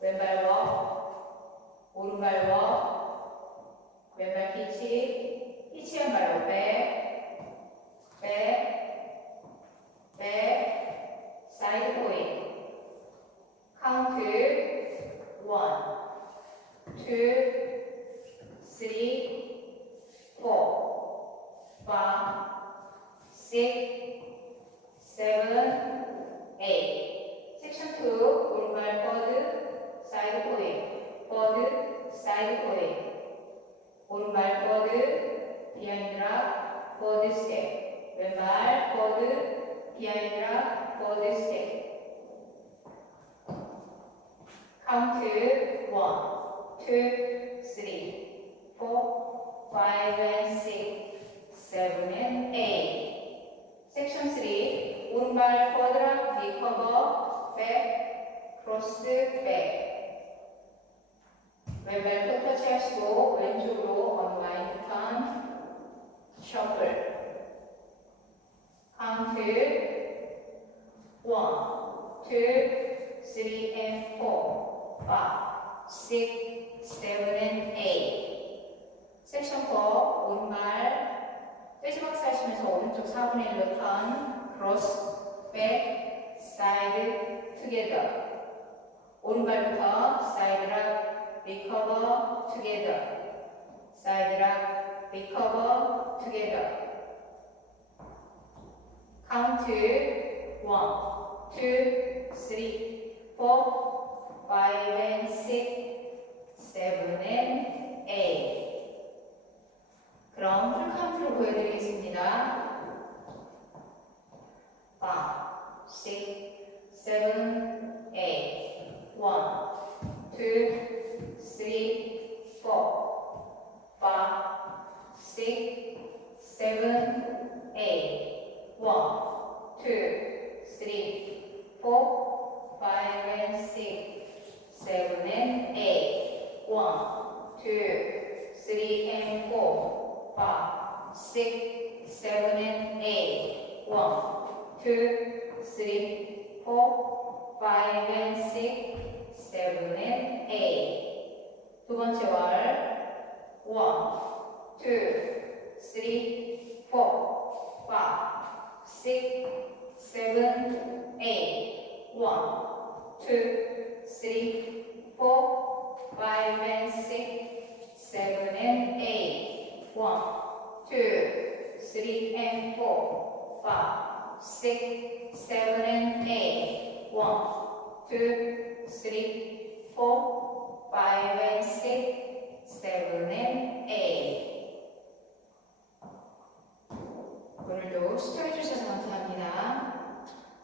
왼발 워, 오른발 워, 왼발 피치, 피치 왼발로 백, 사이드 포인. 카운트 1, 2, 3, 4, 5, 6, 7, 8. 섹션 2, 오른발 버드, 사이드 포인, 버드, 사이드 포인. 오른발 버드, 비하인드 락, 버드 스텝. 왼발 버드, 비하인드 락, 버드 스텝. 카운트 1, 2, 3, 4, 5 and 6, 7 and 8. 섹션 3, 오른발 쿼드락 리커버, 백, 크로스, 백. 왼발 또 터치하시고 왼쪽으로 언와인드 턴, 셔플. 카운트 1, 2, 3 and 4. 5, 6, 7, and 8. 섹션 4, 오른발 떼지박스 하시면서 오른쪽 4분의 1로 턴, 크로스, 백, 사이드, 투게더. 오른발부터 사이드락, 리커버, 투게더. 사이드락, 리커버, 투게더. 카운트 1, 2, 3, 4, 5 and 6, 7 and 8. 그럼 풀카운트로 보여드리겠습니다. 5, 6, 7, 8. 1, 2, 3, 4, 5, 6, 7, 8. 1, 2, 3, 4, 5 and 6. 7 and 8. 1, 2, 3 and 4, 5, 6, 7 and 8. 1, 2, 3, 4, 5 and 6, 7 and 8. 두 번째 월 1, 2, 3, 4, 5, 6, 7, 8. 1, 2, 3, 4, 5 and 6, 7 and 8. 1, 2, 3 and 4, 5, 6, 7 and 8. 1, 2, 3, 4, 5 and 6, 7 and 8. 오늘도 시청해주셔서 감사합니다.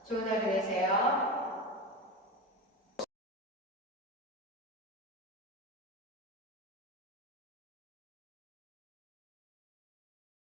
좋은 하루 되세요.